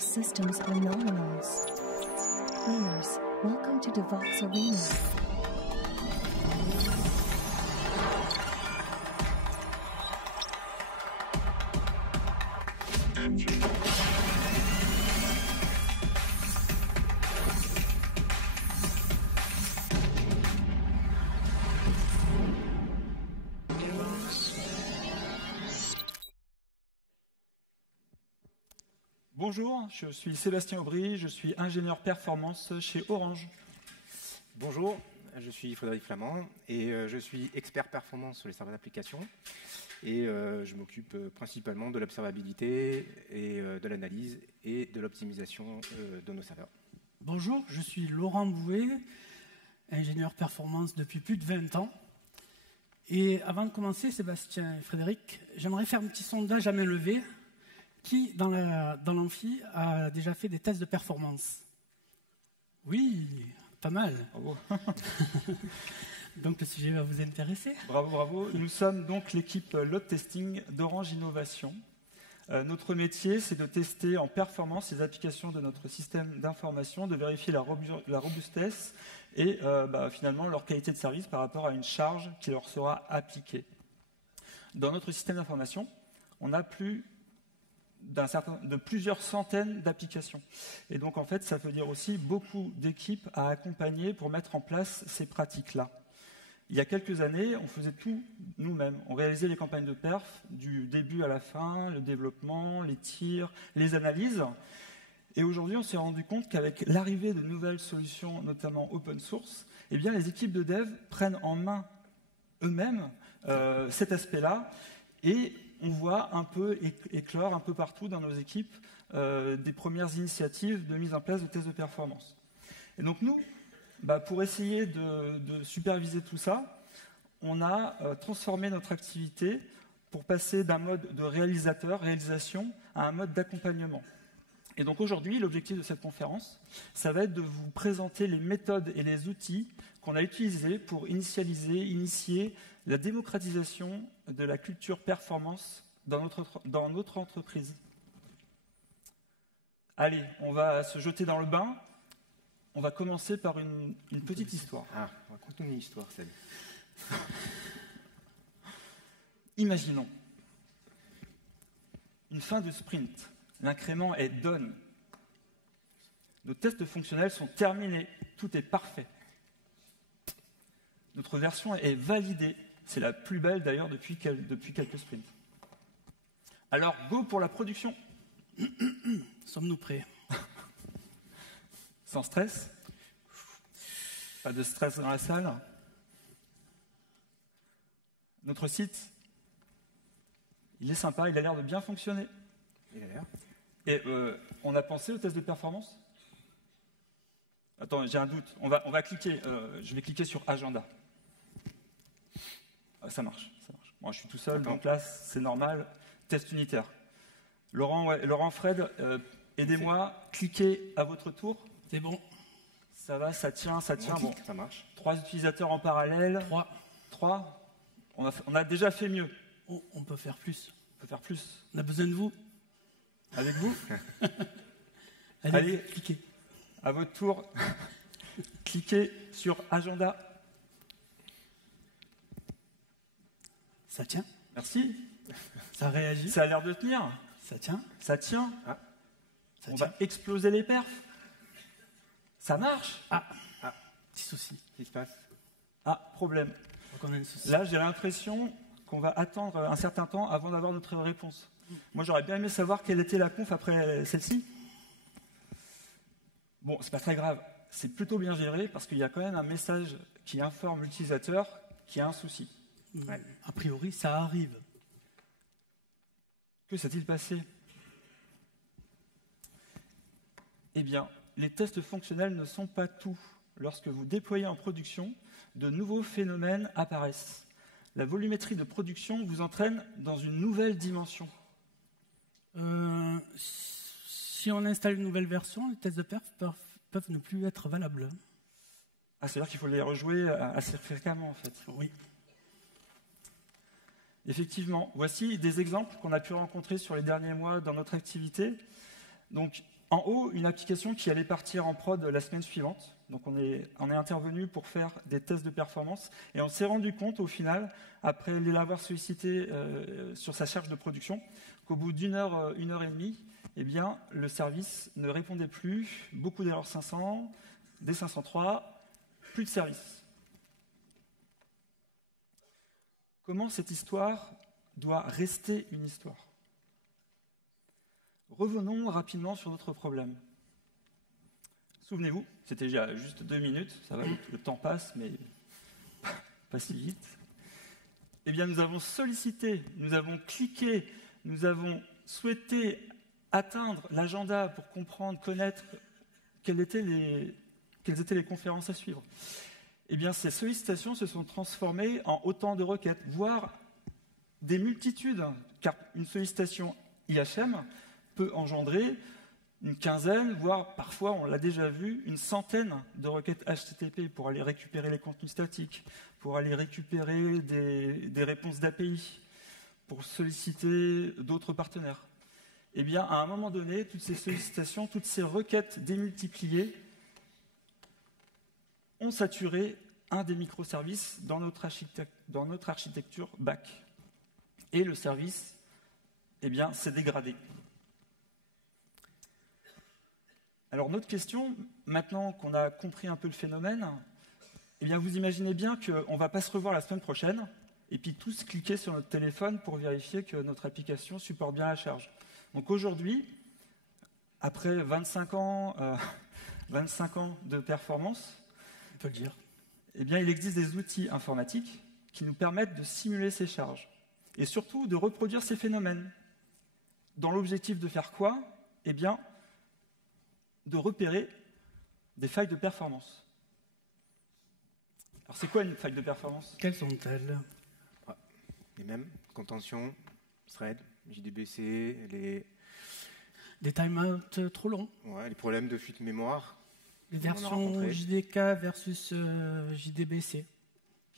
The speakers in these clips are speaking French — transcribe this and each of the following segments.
systems are nominals. Players, welcome to Devox Arena. Bonjour, je suis Sébastien Aubry, je suis ingénieur performance chez Orange. Bonjour, je suis Frédéric Flamand et je suis expert performance sur les serveurs d'application et je m'occupe principalement de l'observabilité et de l'analyse et de l'optimisation de nos serveurs. Bonjour, je suis Laurent Bouet, ingénieur performance depuis plus de 20 ans. Et avant de commencer, Sébastien et Frédéric, j'aimerais faire un petit sondage à main levée. Qui, dans l'amphi, a déjà fait des tests de performance? Oui, pas mal. Bravo. Donc le sujet va vous intéresser. Bravo, bravo. Nous sommes donc l'équipe Load Testing d'Orange Innovation. Notre métier, c'est de tester en performance les applications de notre système d'information, de vérifier la robustesse et finalement leur qualité de service par rapport à une charge qui leur sera appliquée. Dans notre système d'information, on a de plusieurs centaines d'applications. Et donc, en fait, ça veut dire aussi beaucoup d'équipes à accompagner pour mettre en place ces pratiques-là. Il y a quelques années, on faisait tout nous-mêmes. On réalisait les campagnes de perf du début à la fin, le développement, les tirs, les analyses. Et aujourd'hui, on s'est rendu compte qu'avec l'arrivée de nouvelles solutions, notamment open source, eh bien, les équipes de dev prennent en main eux-mêmes cet aspect-là et on voit un peu éclore un peu partout dans nos équipes des premières initiatives de mise en place de tests de performance. Et donc nous, pour essayer de superviser tout ça, on a transformé notre activité pour passer d'un mode de réalisation, à un mode d'accompagnement. Et donc aujourd'hui, l'objectif de cette conférence, ça va être de vous présenter les méthodes et les outils qu'on a utilisés pour initier la démocratisation de la culture performance dans notre entreprise. Allez, on va se jeter dans le bain. On va commencer par une petite histoire. Ah, raconte-nous une histoire, Seb. Imaginons une fin de sprint. L'incrément est done. Nos tests fonctionnels sont terminés. Tout est parfait. Notre version est validée. C'est la plus belle d'ailleurs depuis quelques sprints. Alors, go pour la production. Sommes-nous prêts? Sans stress? Pas de stress dans la salle? Notre site, il est sympa, il a l'air de bien fonctionner. Il a l'air. Et on a pensé au test de performance? Attends, j'ai un doute. On va cliquer. Je vais cliquer sur Agenda. Ah, ça marche. Moi, je suis tout seul, donc là, c'est normal. Test unitaire. Laurent, Fred, aidez-moi. Cliquez à votre tour. C'est bon. Ça va, ça tient. Bon, ça marche. 3 utilisateurs en parallèle. 3. On a déjà fait mieux. Oh, on peut faire plus. On peut faire plus. On a besoin de vous. Avec vous? Allez, cliquez. À votre tour, cliquez sur Agenda. Ça tient. Merci. Ça réagit. Ça a l'air de tenir. Ça tient. Ça tient. Ah. On va exploser les perfs. Ça marche. Petit souci. Qu'est-ce qui se passe? Problème. Donc on a un souci. Là, j'ai l'impression qu'on va attendre un certain temps avant d'avoir notre réponse. Moi, j'aurais bien aimé savoir quelle était la conf après celle-ci. Bon, c'est pas très grave. C'est plutôt bien géré parce qu'il y a quand même un message qui informe l'utilisateur qu'il y a un souci. Ouais. A priori, ça arrive. Que s'est-il passé? Eh bien, les tests fonctionnels ne sont pas tout. Lorsque vous déployez en production, de nouveaux phénomènes apparaissent. La volumétrie de production vous entraîne dans une nouvelle dimension. Si on installe une nouvelle version, les tests de perf peuvent ne plus être valables. Ah, c'est-à-dire qu'il faut les rejouer assez fréquemment, en fait. Oui. Effectivement, voici des exemples qu'on a pu rencontrer sur les derniers mois dans notre activité. Donc, En haut, une application qui allait partir en prod la semaine suivante. Donc on est intervenu pour faire des tests de performance et on s'est rendu compte au final, après l'avoir sollicité sur sa charge de production, qu'au bout d'une heure et demie, eh bien, le service ne répondait plus, beaucoup d'erreurs 500, des 503, plus de service. Comment cette histoire doit rester une histoire? Revenons rapidement sur notre problème. Souvenez-vous, c'était déjà juste 2 minutes, ça va, le temps passe, mais pas si vite. Eh bien, nous avons sollicité, nous avons cliqué, nous avons souhaité atteindre l'agenda pour comprendre, connaître quelles étaient les conférences à suivre. Eh bien, ces sollicitations se sont transformées en autant de requêtes, voire des multitudes, car une sollicitation IHM peut engendrer une quinzaine, voire parfois, on l'a déjà vu, une centaine de requêtes HTTP pour aller récupérer les contenus statiques, pour aller récupérer des réponses d'API, pour solliciter d'autres partenaires. Eh bien, à un moment donné, toutes ces sollicitations, toutes ces requêtes démultipliées ont saturé un des microservices dans notre architecture back. Et le service, eh bien, s'est dégradé. Alors notre question, maintenant qu'on a compris un peu le phénomène, eh bien vous imaginez bien qu'on ne va pas se revoir la semaine prochaine et puis tous cliquer sur notre téléphone pour vérifier que notre application supporte bien la charge. Donc aujourd'hui, après 25 ans de performance, on peut le dire, eh bien il existe des outils informatiques qui nous permettent de simuler ces charges et surtout de reproduire ces phénomènes. Dans l'objectif de faire quoi? Eh bien, de repérer des failles de performance. Alors c'est quoi une faille de performance? Quelles sont-elles? Les mêmes, contention, thread, JDBC, Des timeouts trop longs. les problèmes de fuite mémoire. Les versions JDK versus JDBC.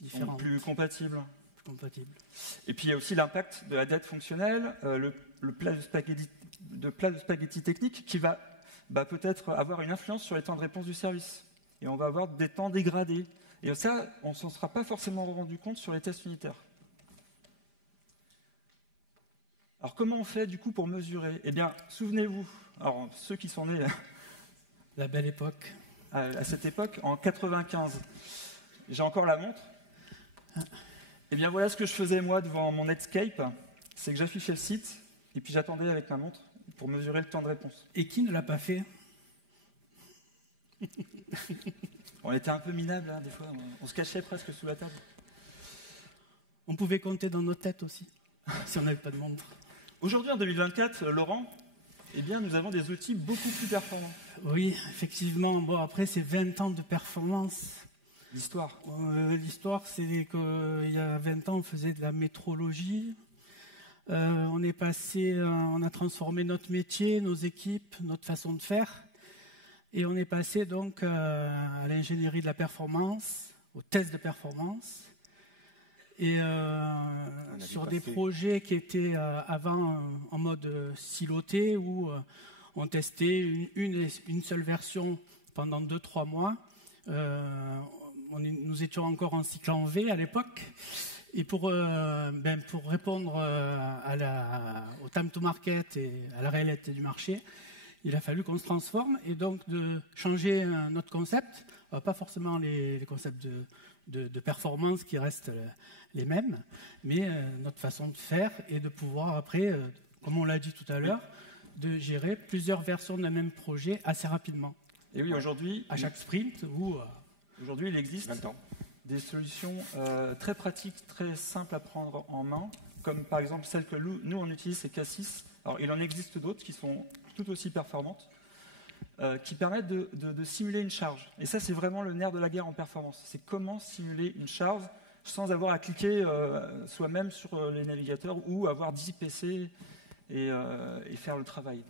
Différentes. Plus compatibles. Plus compatibles. Et puis il y a aussi l'impact de la dette fonctionnelle, le plat de spaghetti technique qui va peut-être avoir une influence sur les temps de réponse du service. Et on va avoir des temps dégradés. Et ça, on ne s'en sera pas forcément rendu compte sur les tests unitaires. Alors comment on fait du coup pour mesurer? Eh bien, souvenez-vous, alors ceux qui sont nés la belle époque. À cette époque, en 95, j'ai encore la montre. Eh bien voilà ce que je faisais moi devant mon Netscape, c'est que j'affichais le site et puis j'attendais avec ma montre pour mesurer le temps de réponse. Et qui ne l'a pas fait? On était un peu minables, hein, des fois. On se cachait presque sous la table. On pouvait compter dans nos têtes aussi, si on n'avait pas de montre. Aujourd'hui, en 2024, Laurent, eh bien, nous avons des outils beaucoup plus performants. Oui, effectivement. Bon, après, c'est 20 ans de performance. L'histoire. L'histoire, c'est qu'il y a 20 ans, on faisait de la métrologie. On a transformé notre métier, nos équipes, notre façon de faire. Et on est passé donc à l'ingénierie de la performance, au test de performance. Et sur des projets qui étaient avant en mode siloté, où on testait une seule version pendant 2-3 mois. Nous étions encore en cycle en V à l'époque. Et pour répondre au time to market et à la réalité du marché, il a fallu qu'on se transforme et donc de changer notre concept, pas forcément les concepts de performance qui restent les mêmes, mais notre façon de faire et de pouvoir après, comme on l'a dit tout à l'heure, de gérer plusieurs versions d'un même projet assez rapidement. Et oui, aujourd'hui, à chaque sprint ou aujourd'hui, il existe des solutions très pratiques, très simples à prendre en main, comme par exemple celle que nous on utilise, c'est K6. Alors il en existe d'autres qui sont tout aussi performantes, qui permettent de simuler une charge. Et ça, c'est vraiment le nerf de la guerre en performance. C'est comment simuler une charge sans avoir à cliquer soi-même sur les navigateurs ou avoir 10 PC et faire le travail.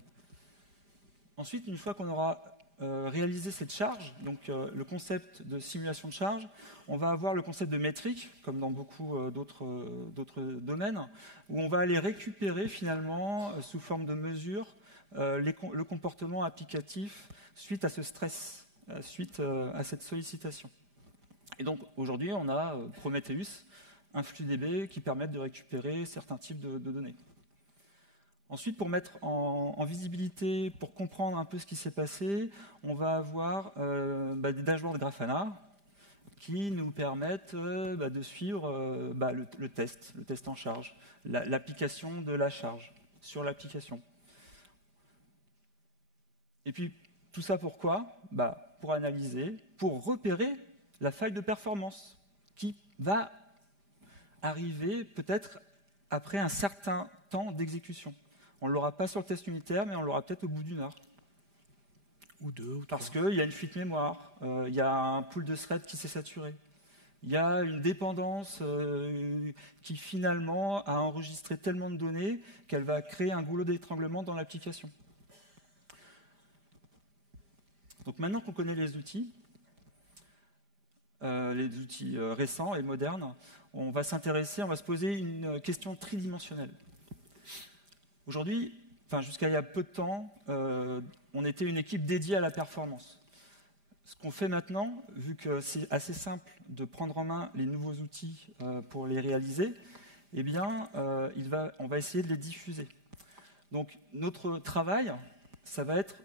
Ensuite, une fois qu'on aura réalisé cette charge, donc le concept de simulation de charge, on va avoir le concept de métrique, comme dans beaucoup d'autres domaines, où on va aller récupérer finalement, sous forme de mesures, le comportement applicatif suite à ce stress, suite à cette sollicitation. Et donc aujourd'hui, on a Prometheus, un flux DB qui permet de récupérer certains types de données. Ensuite, pour mettre en visibilité, pour comprendre un peu ce qui s'est passé, on va avoir des dashboards Grafana qui nous permettent de suivre le test en charge, l'application de la charge sur l'application. Et puis, tout ça pourquoi ? Pour analyser, pour repérer la faille de performance qui va arriver peut-être après un certain temps d'exécution. On ne l'aura pas sur le test unitaire, mais on l'aura peut-être au bout d'1 heure. Ou 2, ou 3. Parce qu'il y a une fuite mémoire, il y a un pool de threads qui s'est saturé, il y a une dépendance qui finalement a enregistré tellement de données qu'elle va créer un goulot d'étranglement dans l'application. Donc maintenant qu'on connaît les outils récents et modernes, on va se poser une question tridimensionnelle. Aujourd'hui, jusqu'à il y a peu de temps, on était une équipe dédiée à la performance. Ce qu'on fait maintenant, vu que c'est assez simple de prendre en main les nouveaux outils pour les réaliser, eh bien, on va essayer de les diffuser. Donc, notre travail, ça va être,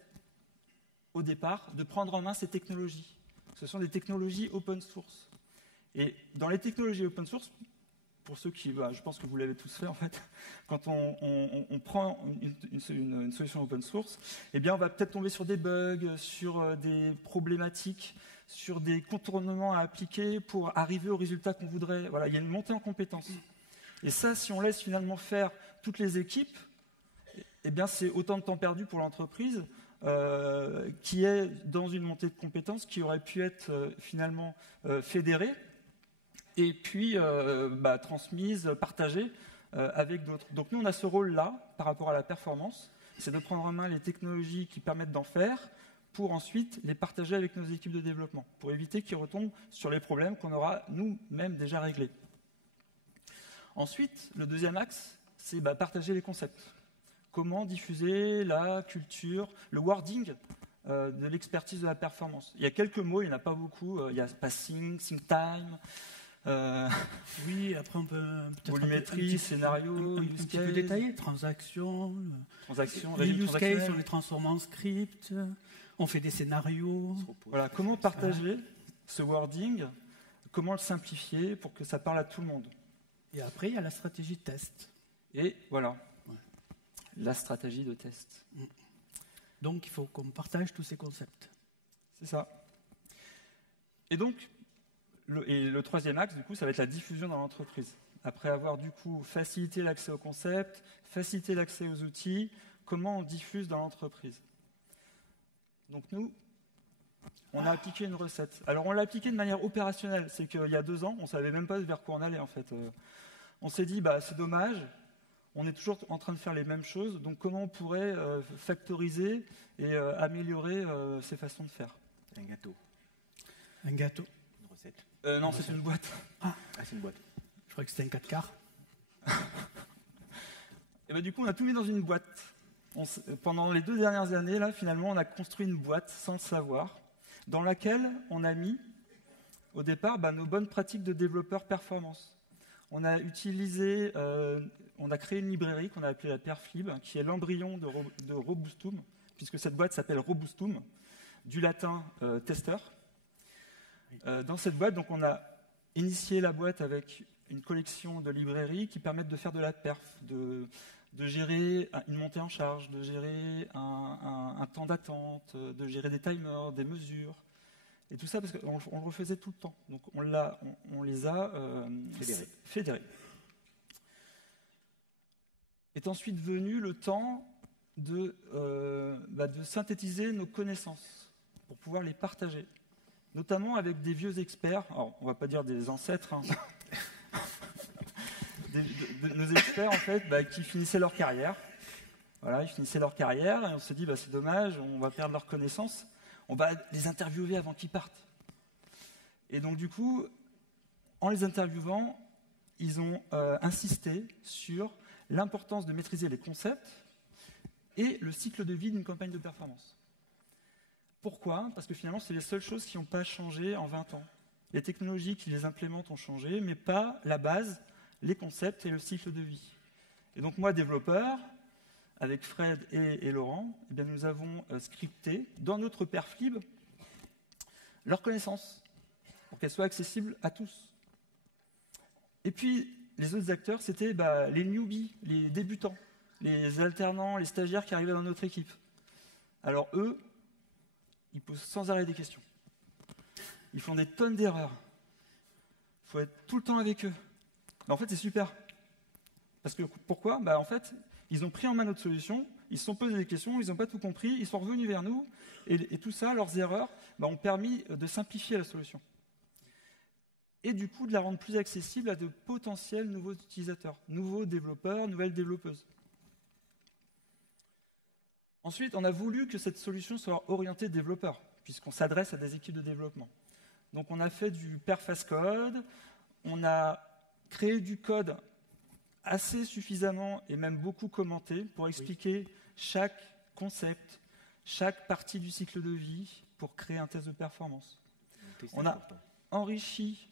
au départ, de prendre en main ces technologies. Ce sont des technologies open source. Et dans les technologies open source, pour ceux qui, je pense que vous l'avez tous fait en fait, quand on prend une solution open source, eh bien on va peut-être tomber sur des bugs, sur des problématiques, sur des contournements à appliquer pour arriver au résultat qu'on voudrait. Voilà, il y a une montée en compétences. Et ça, si on laisse finalement faire toutes les équipes, eh bien c'est autant de temps perdu pour l'entreprise qui est dans une montée de compétences qui aurait pu être finalement fédérée et puis transmise, partagée avec d'autres. Donc nous, on a ce rôle-là par rapport à la performance, c'est de prendre en main les technologies qui permettent d'en faire pour ensuite les partager avec nos équipes de développement, pour éviter qu'ils retombent sur les problèmes qu'on aura nous-mêmes déjà réglés. Ensuite, le deuxième axe, c'est partager les concepts. Comment diffuser la culture, le wording de l'expertise de la performance. Il y a quelques mots, il n'y en a pas beaucoup, il y a passing, sync time, oui, après on peut peut-être volumétrie, scénario, un petit peu détaillé, transactions, les use case, on les transforme en script, on fait des scénarios. Voilà, comment partager ce wording, comment le simplifier pour que ça parle à tout le monde. Et après, il y a la stratégie de test. Et voilà, la stratégie de test. Donc il faut qu'on partage tous ces concepts. C'est ça. Et donc, le troisième axe, du coup, ça va être la diffusion dans l'entreprise. Après avoir, du coup, facilité l'accès au concept, facilité l'accès aux outils, comment on diffuse dans l'entreprise. Donc nous, on a appliqué une recette. Alors on l'a appliquée de manière opérationnelle. C'est qu'il y a 2 ans, on ne savait même pas vers quoi on allait, en fait. On s'est dit, c'est dommage, on est toujours en train de faire les mêmes choses, donc comment on pourrait factoriser et améliorer ces façons de faire. Un gâteau. Un gâteau. Une recette. Non, c'est une boîte. Ah, c'est une boîte. Je crois que c'était un 4 quarts. Et du coup, on a tout mis dans une boîte. Pendant les 2 dernières années, là, finalement, on a construit une boîte sans le savoir, dans laquelle on a mis, au départ, nos bonnes pratiques de développeur performance. On a créé une librairie qu'on a appelée la Perflib, qui est l'embryon de Robustum, puisque cette boîte s'appelle Robustum, du latin testeur. Dans cette boîte, donc, on a initié la boîte avec une collection de librairies qui permettent de faire de la perf, de gérer une montée en charge, de gérer un temps d'attente, de gérer des timers, des mesures. Et tout ça parce qu'on le refaisait tout le temps. Donc on les a fédérés. Est ensuite venu le temps de synthétiser nos connaissances pour pouvoir les partager. Notamment avec des vieux experts, alors on ne va pas dire des ancêtres, nos experts en fait, qui finissaient leur carrière. Voilà, ils finissaient leur carrière et on se dit c'est dommage, on va perdre leurs connaissances. On va les interviewer avant qu'ils partent. Et donc du coup, en les interviewant, ils ont insisté sur l'importance de maîtriser les concepts et le cycle de vie d'une campagne de performance. Pourquoi? Parce que finalement, c'est les seules choses qui n'ont pas changé en 20 ans. Les technologies qui les implémentent ont changé, mais pas la base, les concepts et le cycle de vie. Et donc moi, développeur, avec Fred et Laurent, eh bien, nous avons scripté dans notre perflib leurs connaissances pour qu'elles soient accessibles à tous. Et puis, les autres acteurs, c'était les newbies, les débutants, les alternants, les stagiaires qui arrivaient dans notre équipe. Alors eux, ils posent sans arrêt des questions. Ils font des tonnes d'erreurs. Il faut être tout le temps avec eux. Mais en fait, c'est super. Parce que pourquoi? En fait, ils ont pris en main notre solution, ils se sont posés des questions, ils n'ont pas tout compris, ils sont revenus vers nous, et tout ça, leurs erreurs, ont permis de simplifier la solution. Et du coup, de la rendre plus accessible à de potentiels nouveaux utilisateurs, nouveaux développeurs, nouvelles développeuses. Ensuite, on a voulu que cette solution soit orientée développeurs, puisqu'on s'adresse à des équipes de développement. Donc on a fait du perf as code, on a créé du code assez suffisamment et même beaucoup commenté pour expliquer chaque concept, chaque partie du cycle de vie pour créer un test de performance. On a enrichi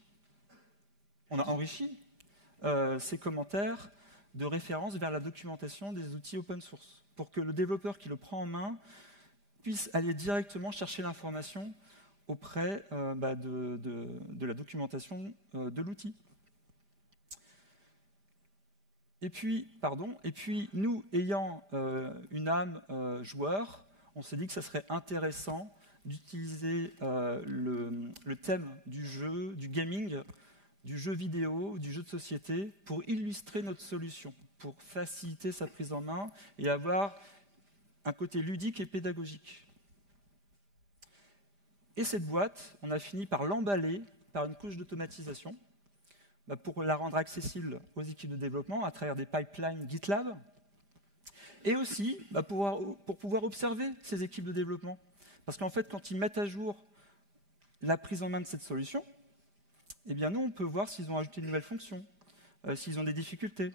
ces commentaires de référence vers la documentation des outils open source pour que le développeur qui le prend en main puisse aller directement chercher l'information auprès de la documentation de l'outil. Et puis, nous, ayant une âme joueur, on s'est dit que ça serait intéressant d'utiliser le thème du jeu, du gaming, du jeu vidéo, du jeu de société, pour illustrer notre solution, pour faciliter sa prise en main et avoir un côté ludique et pédagogique. Et cette boîte, on a fini par l'emballer par une couche d'automatisation pour la rendre accessible aux équipes de développement à travers des pipelines GitLab, et aussi pour pouvoir observer ces équipes de développement. Parce qu'en fait, quand ils mettent à jour la prise en main de cette solution, eh bien nous, on peut voir s'ils ont ajouté de nouvelles fonctions, s'ils ont des difficultés.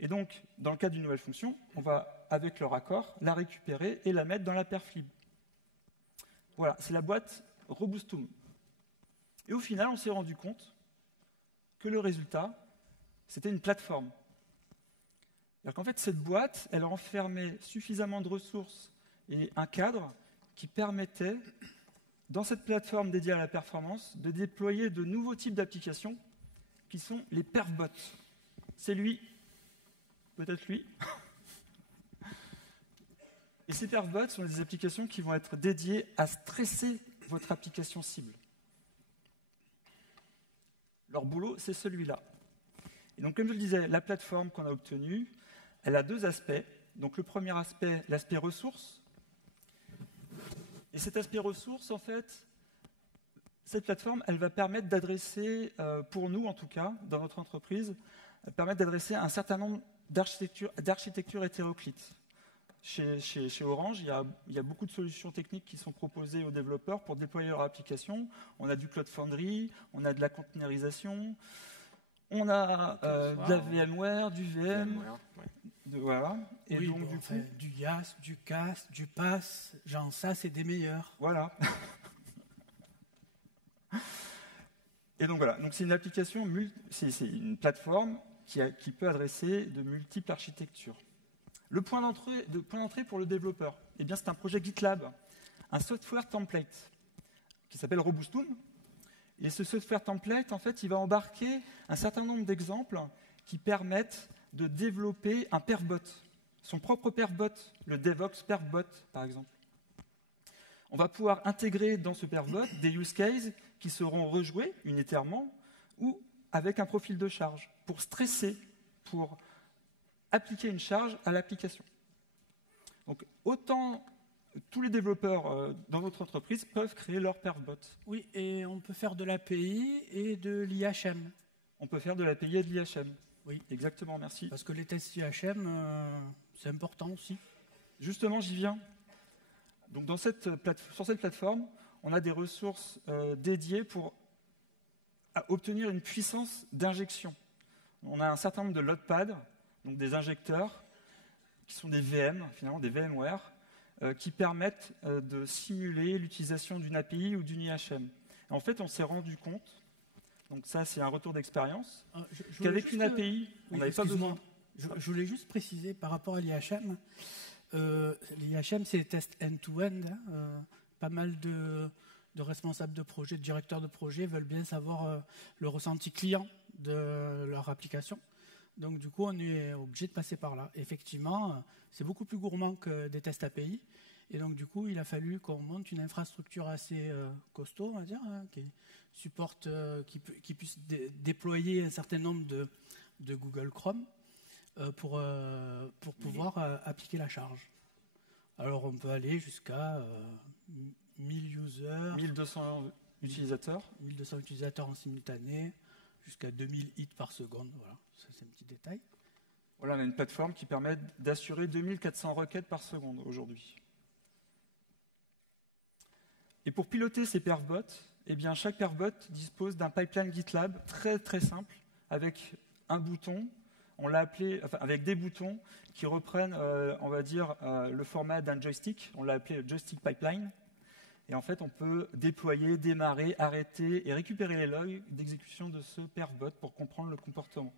Et donc, dans le cas d'une nouvelle fonction, on va, avec leur accord, la récupérer et la mettre dans la perflib. Voilà, c'est la boîte Robustum. Et au final, on s'est rendu compte que le résultat, c'était une plateforme. C'est-à-dire qu'en fait, cette boîte, elle renfermait suffisamment de ressources et un cadre qui permettait, dans cette plateforme dédiée à la performance, de déployer de nouveaux types d'applications qui sont les perfbots. C'est lui, peut-être lui. Et ces perfbots sont des applications qui vont être dédiées à stresser votre application cible. Leur boulot, c'est celui-là. Et donc, comme je le disais, la plateforme qu'on a obtenue, elle a deux aspects. Donc, le premier aspect, l'aspect ressources. Et cet aspect ressources, en fait, cette plateforme, elle va permettre d'adresser, pour nous en tout cas, dans notre entreprise, permettre d'adresser un certain nombre d'architectures hétéroclites. Chez Orange, il y a beaucoup de solutions techniques qui sont proposées aux développeurs pour déployer leur application. On a du Cloud Foundry, on a de la containerisation, on a de la VMware, du VM, voilà. Et oui, donc du YAS, du CAS, du PAS, genre ça, c'est des meilleurs. Voilà. Et donc voilà, donc c'est une application, c'est une plateforme qui peut adresser de multiples architectures. Le point d'entrée pour le développeur, eh bien c'est un projet GitLab, un software template qui s'appelle Robustum. Et ce software template, en fait, il va embarquer un certain nombre d'exemples qui permettent de développer un perfbot, son propre perfbot, le Devoxx perfbot, par exemple. On va pouvoir intégrer dans ce perfbot des use cases qui seront rejoués unitairement ou avec un profil de charge pour stresser, pour appliquer une charge à l'application. Donc, autant tous les développeurs dans votre entreprise peuvent créer leur perfbot. Oui, et on peut faire de l'API et de l'IHM. On peut faire de l'API et de l'IHM. Oui. Exactement, merci. Parce que les tests IHM, c'est important aussi. Justement, j'y viens. Donc, sur cette plateforme, on a des ressources dédiées pour obtenir une puissance d'injection. On a un certain nombre de loadpads, donc des injecteurs, qui sont des VM, finalement des VMware, qui permettent de simuler l'utilisation d'une API ou d'une IHM. En fait, on s'est rendu compte, donc ça c'est un retour d'expérience, qu'avec une API, on n'avait pas besoin. Je voulais juste préciser par rapport à l'IHM. L'IHM, c'est les tests end-to-end. Pas mal de responsables de projet, de directeurs de projet veulent bien savoir le ressenti client de leur application. Donc du coup, on est obligé de passer par là. Effectivement, c'est beaucoup plus gourmand que des tests API. Et donc du coup, il a fallu qu'on monte une infrastructure assez costaud, on va dire, qui supporte, qui puisse déployer un certain nombre de Google Chrome pour pouvoir appliquer la charge. Alors on peut aller jusqu'à 1000 users, 1200 utilisateurs. 1200 utilisateurs en simultané, jusqu'à 2000 hits par seconde. Voilà, ça c'est un petit détail. Voilà, on a une plateforme qui permet d'assurer 2400 requêtes par seconde aujourd'hui. Et pour piloter ces perfbots, eh bien, chaque perfbot dispose d'un pipeline GitLab très très simple, avec un bouton, on l'a appelé, enfin, avec des boutons qui reprennent, on va dire, le format d'un joystick, on l'a appelé joystick pipeline. Et en fait, on peut déployer, démarrer, arrêter et récupérer les logs d'exécution de ce perfbot pour comprendre le comportement.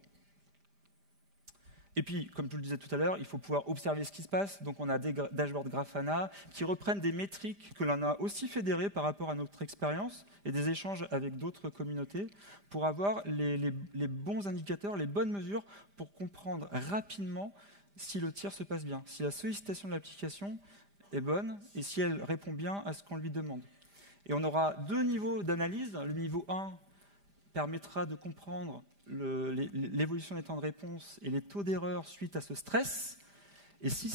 Et puis, comme je le disais tout à l'heure, il faut pouvoir observer ce qui se passe. Donc, on a des dashboards Grafana qui reprennent des métriques que l'on a aussi fédérées par rapport à notre expérience et des échanges avec d'autres communautés pour avoir les bons indicateurs, les bonnes mesures pour comprendre rapidement si le tir se passe bien, si la sollicitation de l'application est bonne et si elle répond bien à ce qu'on lui demande. Et on aura deux niveaux d'analyse. Le niveau 1 permettra de comprendre l'évolution des temps de réponse et les taux d'erreur suite à ce stress. Et si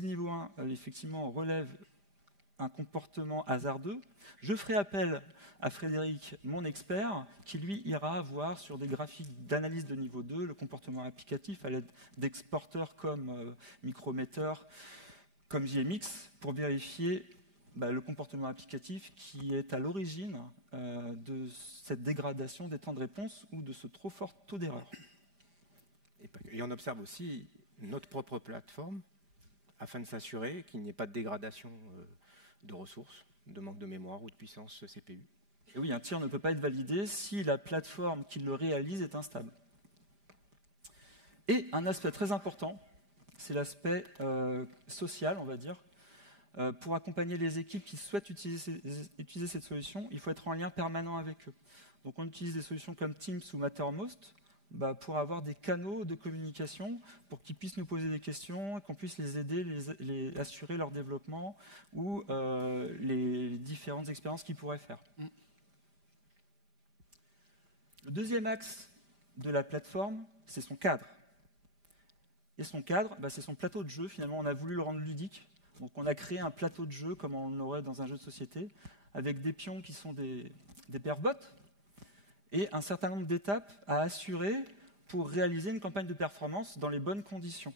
le niveau 1, effectivement, relève un comportement hasardeux, je ferai appel à Frédéric, mon expert, qui lui ira voir sur des graphiques d'analyse de niveau 2 le comportement applicatif à l'aide d'exporteurs comme Micrometer, comme JMX, pour vérifier le comportement applicatif qui est à l'origine de cette dégradation des temps de réponse ou de ce trop fort taux d'erreur. Et on observe aussi notre propre plateforme afin de s'assurer qu'il n'y ait pas de dégradation de ressources, de manque de mémoire ou de puissance CPU. Et oui, un tir ne peut pas être validé si la plateforme qui le réalise est instable. Et un aspect très important, c'est l'aspect social, on va dire. Pour accompagner les équipes qui souhaitent utiliser cette solution, il faut être en lien permanent avec eux. Donc on utilise des solutions comme Teams ou Mattermost pour avoir des canaux de communication pour qu'ils puissent nous poser des questions, qu'on puisse les aider, les assurer leur développement ou les différentes expériences qu'ils pourraient faire. Le deuxième axe de la plateforme, c'est son cadre. Et son cadre, c'est son plateau de jeu. Finalement, on a voulu le rendre ludique. Donc on a créé un plateau de jeu comme on l'aurait dans un jeu de société, avec des pions qui sont des perfbots et un certain nombre d'étapes à assurer pour réaliser une campagne de performance dans les bonnes conditions.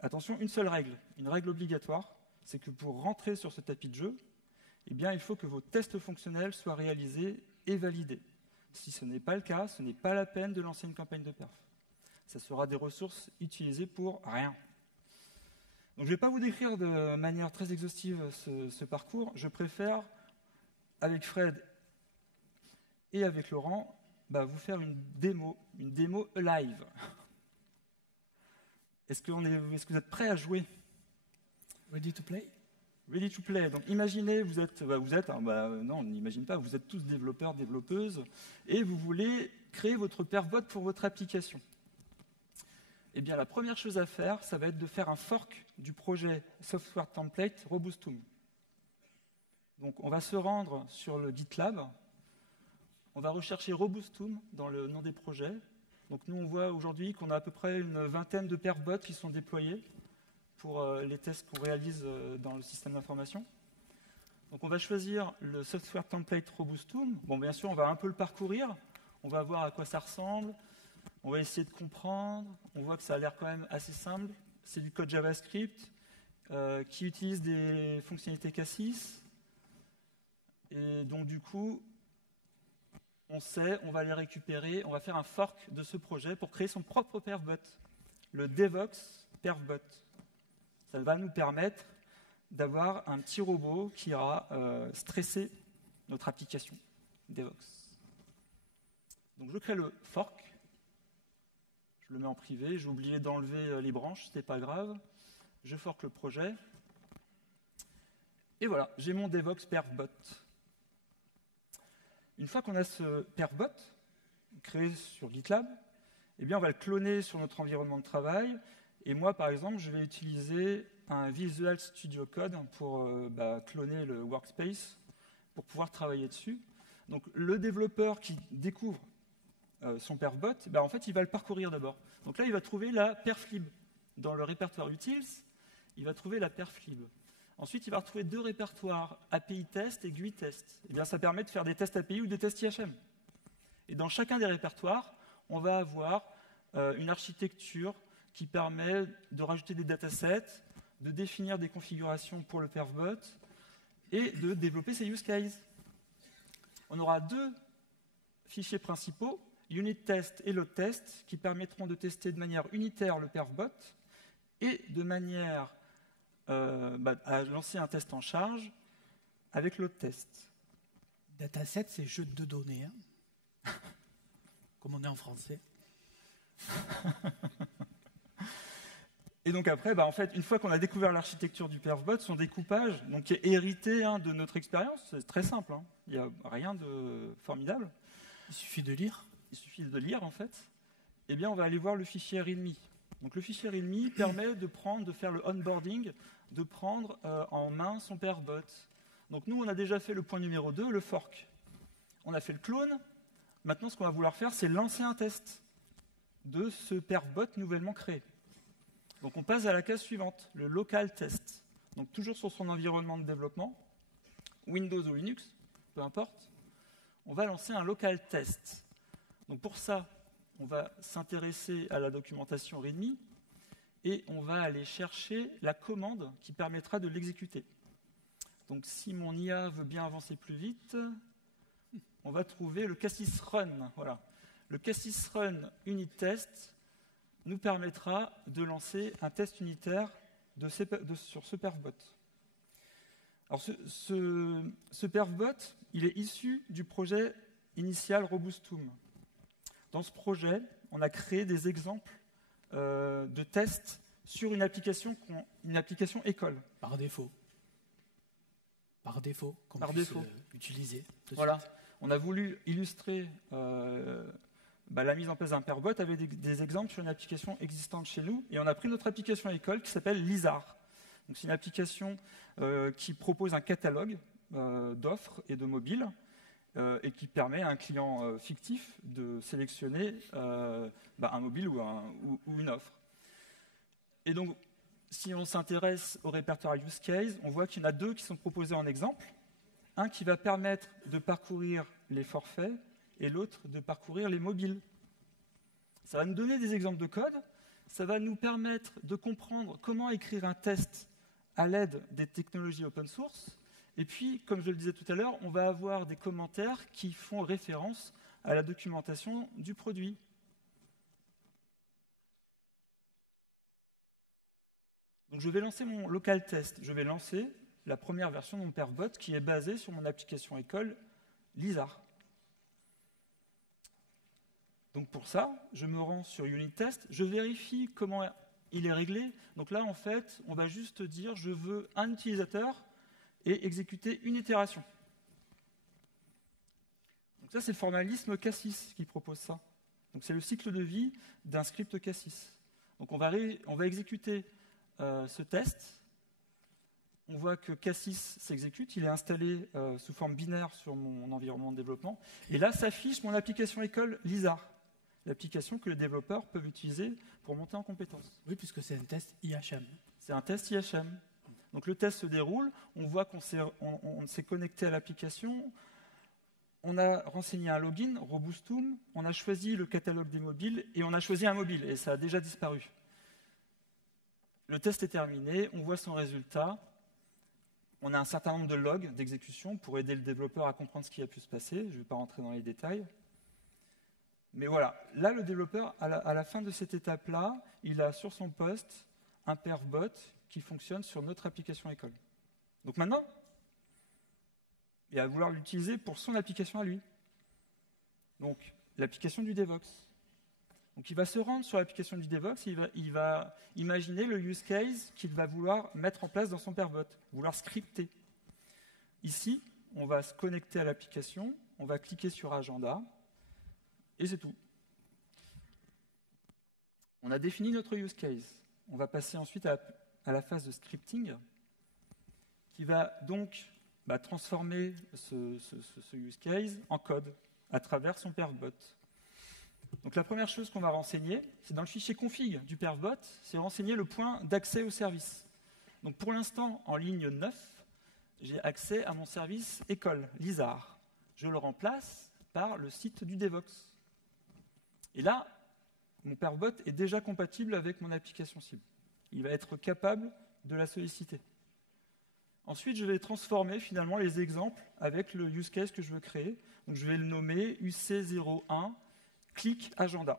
Attention, une seule règle, une règle obligatoire, c'est que pour rentrer sur ce tapis de jeu, eh bien, il faut que vos tests fonctionnels soient réalisés et validés. Si ce n'est pas le cas, ce n'est pas la peine de lancer une campagne de perf. Ça sera des ressources utilisées pour rien. Donc, je ne vais pas vous décrire de manière très exhaustive ce parcours. Je préfère, avec Fred et avec Laurent, vous faire une démo live. Est-ce que vous êtes prêts à jouer? Ready to play? Ready to play. Donc imaginez, non, on n'imagine pas, vous êtes tous développeurs, développeuses, et vous voulez créer votre perfbot pour votre application. Eh bien, la première chose à faire, ça va être de faire un fork du projet Software Template Robustum. Donc, on va se rendre sur le GitLab. On va rechercher Robustum dans le nom des projets. Donc, nous, on voit aujourd'hui qu'on a à peu près une vingtaine de perfbots qui sont déployés pour les tests qu'on réalise dans le système d'information. Donc, on va choisir le Software Template Robustum. Bon, bien sûr, on va un peu le parcourir. On va voir à quoi ça ressemble. On va essayer de comprendre. On voit que ça a l'air quand même assez simple. C'est du code JavaScript qui utilise des fonctionnalités K6. Et donc, du coup, on va les récupérer. On va faire un fork de ce projet pour créer son propre perfbot. Le Devox perfbot. Ça va nous permettre d'avoir un petit robot qui ira stresser notre application Devox. Donc je crée le fork, je le mets en privé, j'ai oublié d'enlever les branches, c'est pas grave, je fork le projet, et voilà, j'ai mon Devox perfbot. Une fois qu'on a ce perfbot créé sur GitLab, eh bien on va le cloner sur notre environnement de travail, et moi par exemple je vais utiliser un Visual Studio Code pour cloner le workspace, pour pouvoir travailler dessus. Donc le développeur qui découvre son perfbot, en fait, il va le parcourir d'abord. Donc là, il va trouver la perflib. Dans le répertoire utils, il va trouver la perflib. Ensuite, il va retrouver 2 répertoires, API test et GUI test. Eh bien, ça permet de faire des tests API ou des tests IHM. Et dans chacun des répertoires, on va avoir une architecture qui permet de rajouter des datasets, de définir des configurations pour le perfbot et de développer ses use cases. On aura 2 fichiers principaux, unit test et load test, qui permettront de tester de manière unitaire le perfbot et de manière à lancer un test en charge avec load test. Dataset, c'est jeu de données, hein. Comme on est en français. Et donc après, en fait, une fois qu'on a découvert l'architecture du perfbot, son découpage, donc qui est hérité de notre expérience, c'est très simple, hein. Il n'y a rien de formidable. Il suffit de lire. Il suffit de lire, en fait. Eh bien, on va aller voir le fichier README. Donc le fichier README permet de faire le onboarding, de prendre en main son perfbot. Donc nous, on a déjà fait le point numéro 2, le fork. On a fait le clone. Maintenant, ce qu'on va vouloir faire, c'est lancer un test de ce perfbot nouvellement créé. Donc on passe à la case suivante, le local test. Donc toujours sur son environnement de développement, Windows ou Linux, peu importe, on va lancer un local test. Donc pour ça, on va s'intéresser à la documentation README et on va aller chercher la commande qui permettra de l'exécuter. Donc si mon IA veut bien avancer plus vite, on va trouver le cassis run. Voilà. Le cassis run unit test nous permettra de lancer un test unitaire sur ce perfbot. Alors ce perfbot, il est issu du projet initial Robustum. Dans ce projet, on a créé des exemples de tests sur une application école. Par défaut. Par défaut, qu'on Par puisse défaut. Utiliser. Voilà. On a voulu illustrer la mise en place d'un perfbot avec des exemples sur une application existante chez nous. Et on a pris notre application école qui s'appelle Lizard. Donc, c'est une application qui propose un catalogue d'offres et de mobiles et qui permet à un client fictif de sélectionner un mobile ou une offre. Et donc, si on s'intéresse au répertoire use case, on voit qu'il y en a 2 qui sont proposés en exemple. Un qui va permettre de parcourir les forfaits et l'autre de parcourir les mobiles. Ça va nous donner des exemples de code, ça va nous permettre de comprendre comment écrire un test à l'aide des technologies open source. Et puis, comme je le disais tout à l'heure, on va avoir des commentaires qui font référence à la documentation du produit. Donc je vais lancer mon local test. Je vais lancer la première version de mon perfbot qui est basée sur mon application école Lizard. Donc pour ça, je me rends sur unit test, je vérifie comment il est réglé. Donc là, en fait, on va juste dire je veux un utilisateur et exécuter une itération. Donc ça, c'est le formalisme Cassis qui propose ça. Donc c'est le cycle de vie d'un script Cassis. Donc on va exécuter ce test. On voit que Cassis s'exécute, il est installé sous forme binaire sur mon environnement de développement. Et là s'affiche mon application école Lizard, l'application que les développeurs peuvent utiliser pour monter en compétences. Oui, puisque c'est un test IHM. C'est un test IHM. Donc le test se déroule, on voit qu'on s'est connecté à l'application, on a renseigné un login, Robustum, on a choisi le catalogue des mobiles et on a choisi un mobile, et ça a déjà disparu. Le test est terminé, on voit son résultat. On a un certain nombre de logs d'exécution pour aider le développeur à comprendre ce qui a pu se passer. Je ne vais pas rentrer dans les détails. Mais voilà, là, le développeur, à la fin de cette étape-là, il a sur son poste un perfbot qui fonctionne sur notre application école. Donc maintenant, il va vouloir l'utiliser pour son application à lui. Donc, l'application du Devox. Donc, il va se rendre sur l'application du Devox, il va imaginer le use case qu'il va vouloir mettre en place dans son perfbot, vouloir scripter. Ici, on va se connecter à l'application, on va cliquer sur Agenda, et c'est tout. On a défini notre use case. On va passer ensuite à la phase de scripting, qui va donc transformer ce use case en code à travers son perfbot. Donc la première chose qu'on va renseigner, c'est dans le fichier config du perfbot, c'est renseigner le point d'accès au service. Donc pour l'instant, en ligne 9, j'ai accès à mon service école, Lizard. Je le remplace par le site du Devox. Et là, mon perfbot est déjà compatible avec mon application cible. Il va être capable de la solliciter. Ensuite, je vais transformer finalement les exemples avec le use case que je veux créer. Donc, je vais le nommer UC01 click agenda.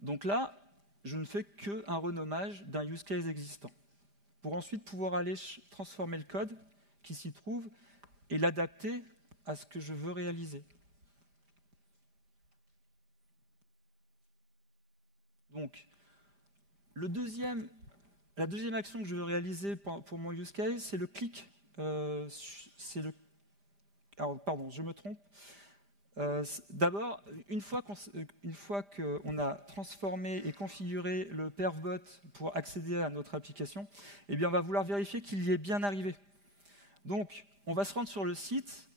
Donc là, je ne fais qu'un renommage d'un use case existant pour ensuite pouvoir aller transformer le code qui s'y trouve et l'adapter à ce que je veux réaliser. Donc, la deuxième action que je veux réaliser pour mon use case, c'est le click. Alors, pardon, je me trompe. D'abord, une fois qu'on a transformé et configuré le perfbot pour accéder à notre application, eh bien, on va vouloir vérifier qu'il y est bien arrivé. Donc, on va se rendre sur le site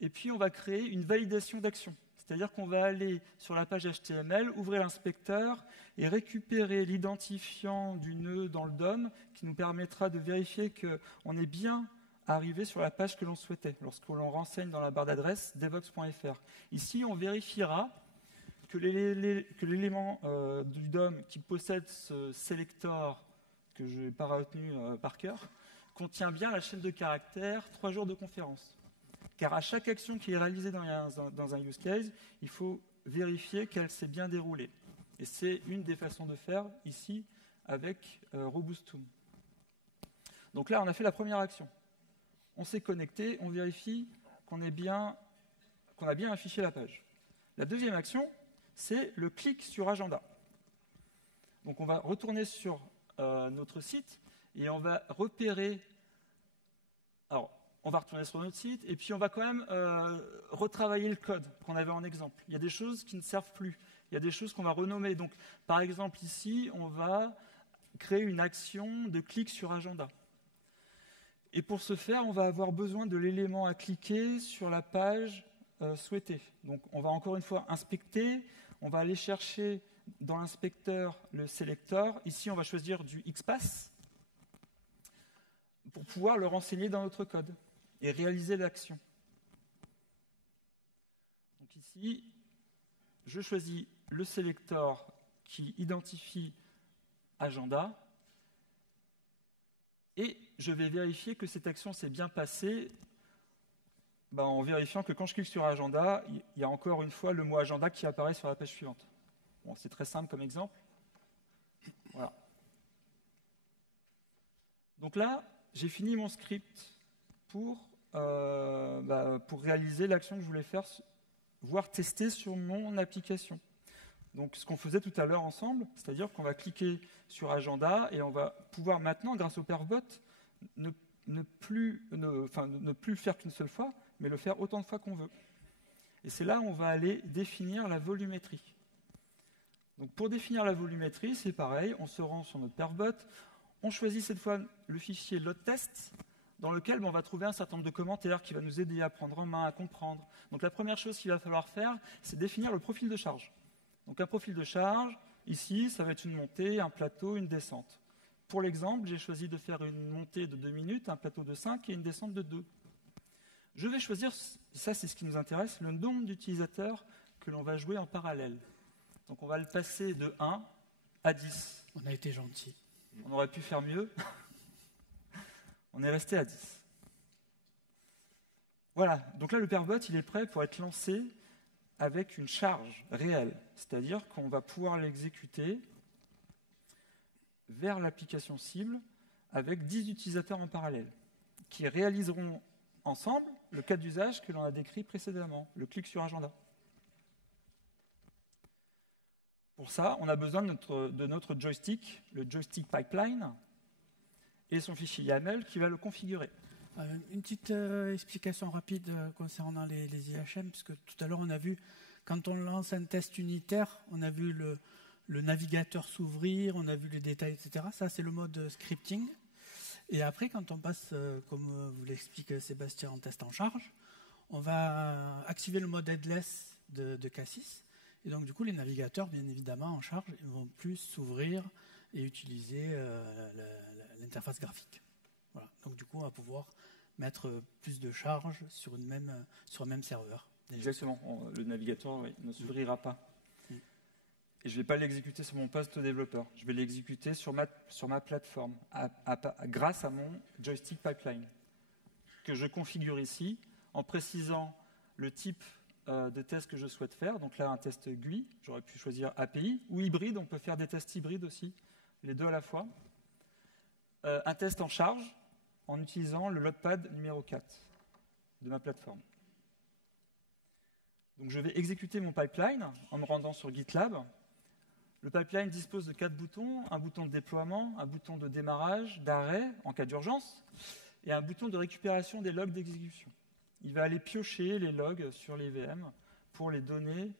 et puis on va créer une validation d'action. C'est-à-dire qu'on va aller sur la page HTML, ouvrir l'inspecteur et récupérer l'identifiant du nœud dans le DOM qui nous permettra de vérifier qu'on est bien arrivé sur la page que l'on souhaitait lorsque l'on renseigne dans la barre d'adresse devox.fr. Ici, on vérifiera que l'élément du DOM qui possède ce selector que je n'ai pas retenu par cœur contient bien la chaîne de caractères 3 jours de conférence. Car à chaque action qui est réalisée dans un use case, il faut vérifier qu'elle s'est bien déroulée. Et c'est une des façons de faire ici avec Robustum. Donc là, on a fait la première action. On s'est connecté, on vérifie qu'on a bien affiché la page. La deuxième action, c'est le clic sur Agenda. Donc on va retourner sur notre site et on va repérer... Alors, on va retourner sur notre site et puis on va quand même retravailler le code qu'on avait en exemple. Il y a des choses qui ne servent plus. Il y a des choses qu'on va renommer. Donc, par exemple, ici, on va créer une action de clic sur Agenda. Et pour ce faire, on va avoir besoin de l'élément à cliquer sur la page souhaitée. Donc, on va encore une fois inspecter. On va aller chercher dans l'inspecteur le selector. Ici, on va choisir du XPath pour pouvoir le renseigner dans notre code et réaliser l'action. Donc ici, je choisis le selector qui identifie agenda et je vais vérifier que cette action s'est bien passée en vérifiant que quand je clique sur agenda, il y a encore une fois le mot agenda qui apparaît sur la page suivante. Bon, c'est très simple comme exemple. Voilà. Donc là, j'ai fini mon script pour réaliser l'action que je voulais faire, voire tester sur mon application. Donc ce qu'on faisait tout à l'heure ensemble, c'est-à-dire qu'on va cliquer sur Agenda et on va pouvoir maintenant, grâce au perfbot, ne plus le faire qu'une seule fois, mais le faire autant de fois qu'on veut. Et c'est là où on va aller définir la volumétrie. Donc pour définir la volumétrie, c'est pareil, on se rend sur notre perfbot, on choisit cette fois le fichier load_test, dans lequel on va trouver un certain nombre de commentaires qui va nous aider à prendre en main, à comprendre. Donc la première chose qu'il va falloir faire, c'est définir le profil de charge. Donc un profil de charge, ici, ça va être une montée, un plateau, une descente. Pour l'exemple, j'ai choisi de faire une montée de 2 minutes, un plateau de 5 et une descente de 2. Je vais choisir, ça c'est ce qui nous intéresse, le nombre d'utilisateurs que l'on va jouer en parallèle. Donc on va le passer de 1 à 10. On a été gentil. On aurait pu faire mieux. On est resté à 10. Voilà, donc là le perfbot il est prêt pour être lancé avec une charge réelle, c'est-à-dire qu'on va pouvoir l'exécuter vers l'application cible avec 10 utilisateurs en parallèle qui réaliseront ensemble le cas d'usage que l'on a décrit précédemment, le clic sur agenda. Pour ça, on a besoin de notre joystick, le joystick pipeline, et son fichier YAML qui va le configurer. Une petite explication rapide concernant les IHM, parce que tout à l'heure on a vu, quand on lance un test unitaire, on a vu le navigateur s'ouvrir, on a vu les détails, etc. Ça, c'est le mode scripting. Et après, quand on passe, comme vous l'explique Sébastien, en test en charge, on va activer le mode headless de Cassis. Et donc, du coup, les navigateurs, bien évidemment, en charge, ils vont plus s'ouvrir et utiliser l'interface graphique. Voilà. Donc, du coup, on va pouvoir mettre plus de charge sur un même serveur. Exactement. Le navigateur ne s'ouvrira pas. Et je ne vais pas l'exécuter sur mon poste développeur. Je vais l'exécuter sur ma plateforme grâce à mon joystick pipeline que je configure ici en précisant le type de test que je souhaite faire. Donc là, un test GUI. J'aurais pu choisir API ou hybride. On peut faire des tests hybrides aussi, les deux à la fois. Un test en charge en utilisant le loadpad numéro 4 de ma plateforme. Donc je vais exécuter mon pipeline en me rendant sur GitLab. Le pipeline dispose de 4 boutons, un bouton de déploiement, un bouton de démarrage, d'arrêt en cas d'urgence, et un bouton de récupération des logs d'exécution. Il va aller piocher les logs sur les VM pour les donner,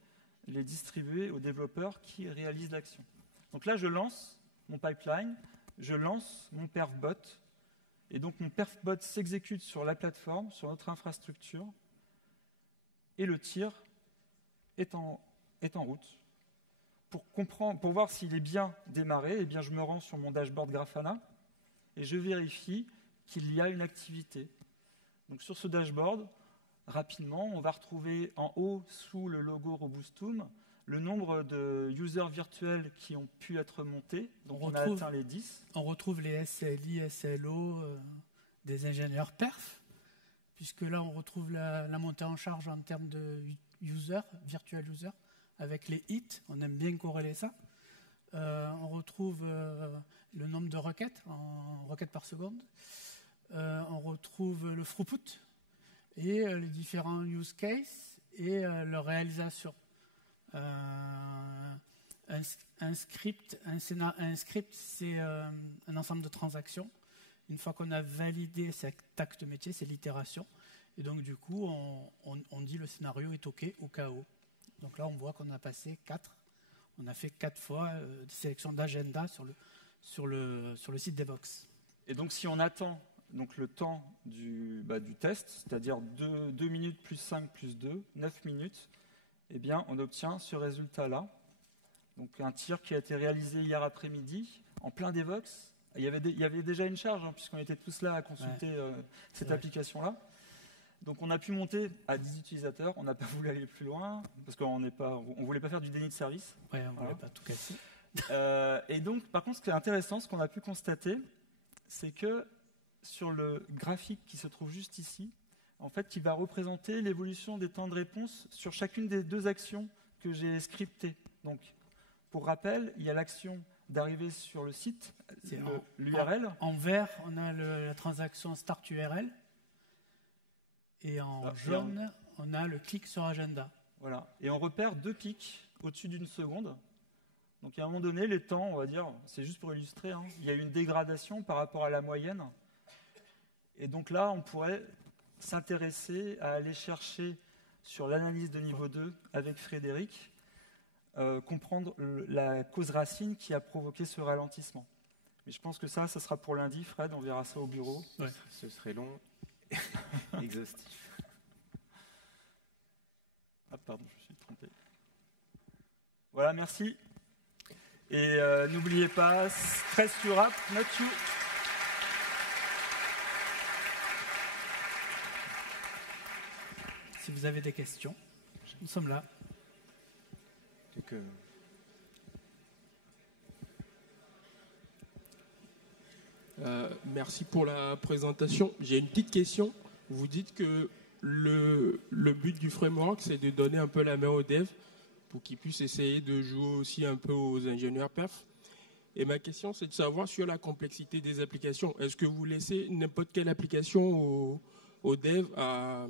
les distribuer aux développeurs qui réalisent l'action. Donc là, je lance mon pipeline, je lance mon perfbot, et donc mon perfbot s'exécute sur la plateforme, sur notre infrastructure, et le tir est en route. Pour voir s'il est bien démarré, eh bien, je me rends sur mon dashboard Grafana et je vérifie qu'il y a une activité. Donc, sur ce dashboard, rapidement, on va retrouver en haut, sous le logo Robustum, le nombre de users virtuels qui ont pu être montés. Donc, on a atteint les 10. On retrouve les SLI, SLO des ingénieurs perf, puisque là, on retrouve la montée en charge en termes de users, virtual users, avec les hits, on aime bien corréler ça. On retrouve le nombre de requêtes, en requêtes par seconde. On retrouve le throughput et les différents use cases et leur réalisation. Un script, c'est un ensemble de transactions. Une fois qu'on a validé cet acte métier, c'est l'itération. Et donc, du coup, on dit le scénario est OK ou KO. Donc là, on voit qu'on a passé 4. On a fait 4 fois de sélection d'agenda sur le site Devoxx. Et donc, si on attend donc, le temps du test, c'est-à-dire 2 minutes plus 5 plus 2, 9 minutes, eh bien, on obtient ce résultat-là. Donc, un tir qui a été réalisé hier après-midi, en plein Devoxx. Il y avait déjà une charge, hein, puisqu'on était tous là à consulter cette application-là. Donc on a pu monter à 10 utilisateurs, on n'a pas voulu aller plus loin, parce qu'on ne voulait pas faire du déni de service. Oui, on ne voulait pas tout casser. Et donc, par contre, ce qui est intéressant, ce qu'on a pu constater, c'est que sur le graphique qui se trouve juste ici, en fait, il va représenter l'évolution des temps de réponse sur chacune des 2 actions que j'ai scriptées. Donc, pour rappel, il y a l'action d'arriver sur le site, l'URL. En vert, on a la transaction Start URL. Et en jaune, on a le clic sur agenda. Voilà. Et on repère 2 pics au-dessus d'1 seconde. Donc à un moment donné, les temps, on va dire, c'est juste pour illustrer, hein, il y a eu une dégradation par rapport à la moyenne. Et donc là, on pourrait s'intéresser à aller chercher sur l'analyse de niveau 2 avec Frédéric, comprendre la cause racine qui a provoqué ce ralentissement. Mais je pense que ça sera pour lundi, Fred, on verra ça au bureau. Ouais. Ce serait long. Exhaustif. Ah pardon, je me suis trompé. Voilà, merci. Et n'oubliez pas, stress your app, not you. Si vous avez des questions, nous sommes là. Merci pour la présentation. J'ai une petite question. Vous dites que le but du framework, c'est de donner un peu la main aux devs pour qu'ils puissent essayer de jouer aussi un peu aux ingénieurs perf. Et ma question, c'est de savoir sur la complexité des applications. Est-ce que vous laissez n'importe quelle application aux devs à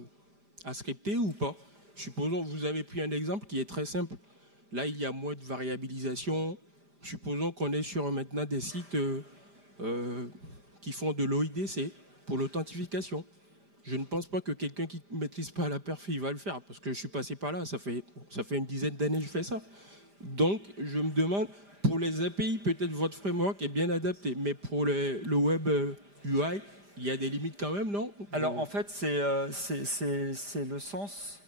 scripter ou pas? Supposons que vous avez pris un exemple qui est très simple. Là, il y a moins de variabilisation. Supposons qu'on est sur maintenant des sites qui font de l'OIDC pour l'authentification. Je ne pense pas que quelqu'un qui ne maîtrise pas la perf, il va le faire, parce que je suis passé par là, ça fait une dizaine d'années que je fais ça. Donc, je me demande, pour les API, peut-être votre framework est bien adapté, mais pour le web UI, il y a des limites quand même, non? Alors, en fait, c'est le sens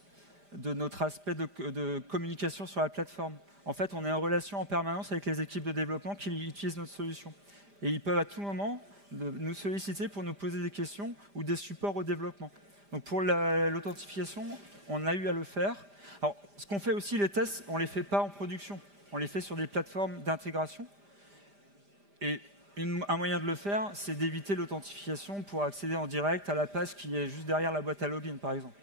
de notre aspect de communication sur la plateforme. En fait, on est en relation en permanence avec les équipes de développement qui utilisent notre solution. Et ils peuvent à tout moment nous solliciter pour nous poser des questions ou des supports au développement. Donc pour l'authentification, on a eu à le faire. Alors, ce qu'on fait aussi, les tests, on ne les fait pas en production. On les fait sur des plateformes d'intégration. Et un moyen de le faire, c'est d'éviter l'authentification pour accéder en direct à la page qui est juste derrière la boîte à login, par exemple.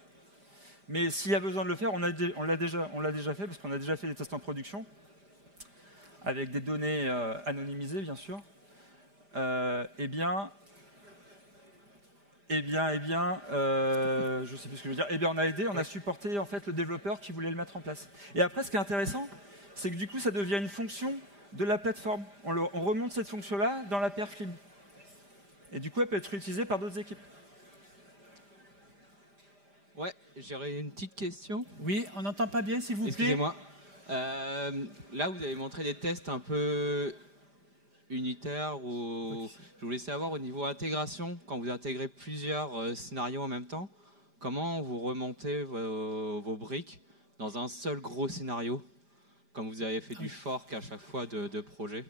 Mais s'il y a besoin de le faire, on l'a déjà fait, parce qu'on a déjà fait des tests en production, avec des données anonymisées, bien sûr. Je sais plus ce que je veux dire. On a aidé, on a supporté en fait le développeur qui voulait le mettre en place. Et après, ce qui est intéressant, c'est que du coup, ça devient une fonction de la plateforme. On remonte cette fonction-là dans la perf lib. Et du coup, elle peut être réutilisée par d'autres équipes. Ouais, j'aurais une petite question. Oui, on n'entend pas bien, s'il vous plaît. Excusez-moi. Là, vous avez montré des tests un peu unitaires. Je voulais savoir au niveau intégration, quand vous intégrez plusieurs scénarios en même temps, comment vous remontez vos briques dans un seul gros scénario, comme vous avez fait du fork à chaque fois de projet?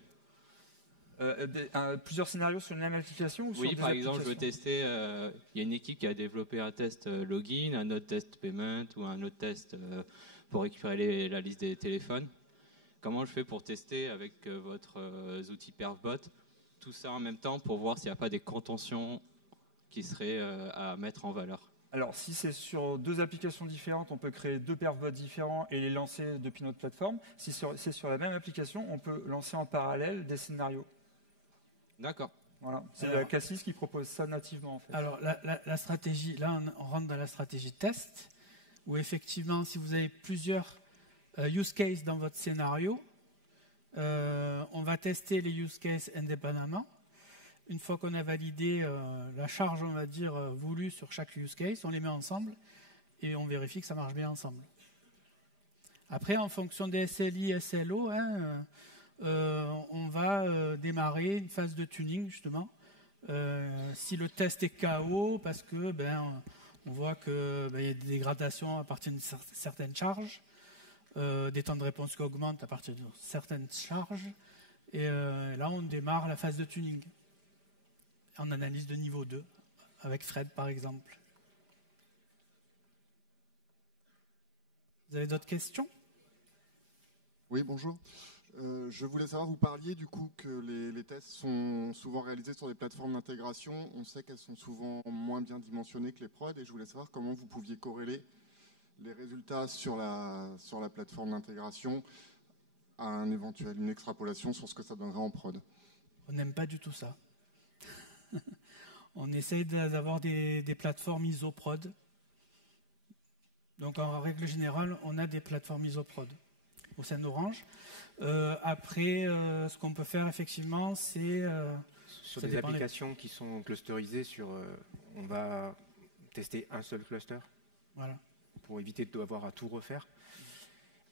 Plusieurs scénarios sur une même application ou sur Oui, des par exemple, je veux applications? tester. Il y a une équipe qui a développé un test login, un autre test payment ou un autre test pour récupérer la liste des téléphones. Comment je fais pour tester avec votre outil Perfbot tout ça en même temps pour voir s'il n'y a pas des contentions qui seraient à mettre en valeur? Alors, si c'est sur deux applications différentes, on peut créer deux perfbots différents et les lancer depuis notre plateforme. Si c'est sur la même application, on peut lancer en parallèle des scénarios. D'accord. Voilà. C'est la Cassis qui propose ça nativement, en fait. Alors, la stratégie, là, on rentre dans la stratégie test, où effectivement, si vous avez plusieurs use cases dans votre scénario, on va tester les use cases indépendamment. Une fois qu'on a validé la charge, on va dire, voulue sur chaque use case, on les met ensemble et on vérifie que ça marche bien ensemble. Après, en fonction des SLI, SLO, on va démarrer une phase de tuning, justement. Si le test est KO, parce que on voit qu'il y a des dégradations à partir d'une certaine charge, des temps de réponse qui augmentent à partir de certaines charges, et là, on démarre la phase de tuning en analyse de niveau 2, avec Fred par exemple. Vous avez d'autres questions? Oui, bonjour. Je voulais savoir, vous parliez du coup que les tests sont souvent réalisés sur des plateformes d'intégration. On sait qu'elles sont souvent moins bien dimensionnées que les prods, et je voulais savoir comment vous pouviez corréler les résultats sur la plateforme d'intégration à une extrapolation sur ce que ça donnerait en prod. On n'aime pas du tout ça. On essaye d'avoir des plateformes isoprod. Donc en règle générale, on a des plateformes isoprod au sein d'Orange. Après, ce qu'on peut faire effectivement, c'est... sur des applications qui sont clusterisées, on va tester un seul cluster. Voilà. Pour éviter d'avoir à tout refaire.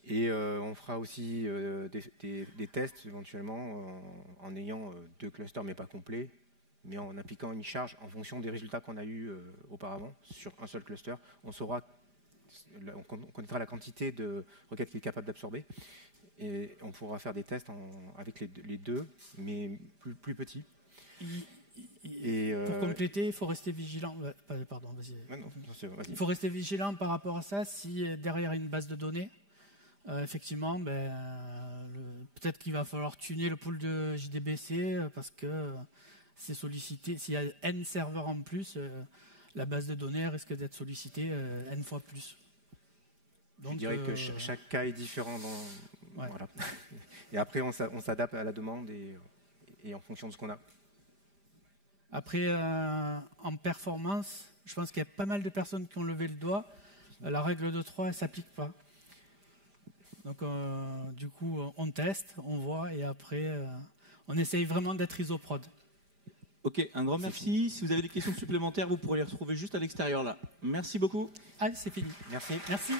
Et on fera aussi des tests éventuellement en ayant deux clusters, mais pas complets, mais en appliquant une charge en fonction des résultats qu'on a eus auparavant sur un seul cluster. On connaîtra la quantité de requêtes qu'il est capable d'absorber et on pourra faire des tests avec les deux, mais plus petits. Pour compléter, il faut rester vigilant. Pardon, vas-y. Vas-y. Il faut rester vigilant par rapport à ça. Si derrière une base de données, effectivement, peut-être qu'il va falloir tuner le pool de JDBC parce que c'est sollicité. S'il y a N serveurs en plus, la base de données risque d'être sollicitée N fois plus. Donc, je dirais que chaque cas est différent. Voilà. Et après, on s'adapte à la demande et et en fonction de ce qu'on a. Après, en performance, je pense qu'il y a pas mal de personnes qui ont levé le doigt. La règle de 3, elle ne s'applique pas. Donc, du coup, on teste, on voit, et après, on essaye vraiment d'être isoprod. Ok, un grand merci. Si vous avez des questions supplémentaires, vous pourrez les retrouver juste à l'extérieur là. Merci beaucoup. Allez, c'est fini. Merci. Merci.